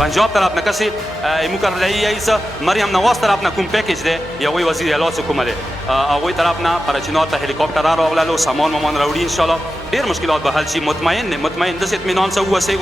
پنجاب طرف نه کسي موږ کرلایي ایس مریم نواز طرف نه کوم پیکیج دی یوه وزیر اعلی څه کومه دی هغوی طرف نه پرچینار ته هلیکاپټر راغللو سامان وامان راوړي انشاءالله ډېر مشکلات به حل شي مطمئن داسې اطمینان څه واوسئ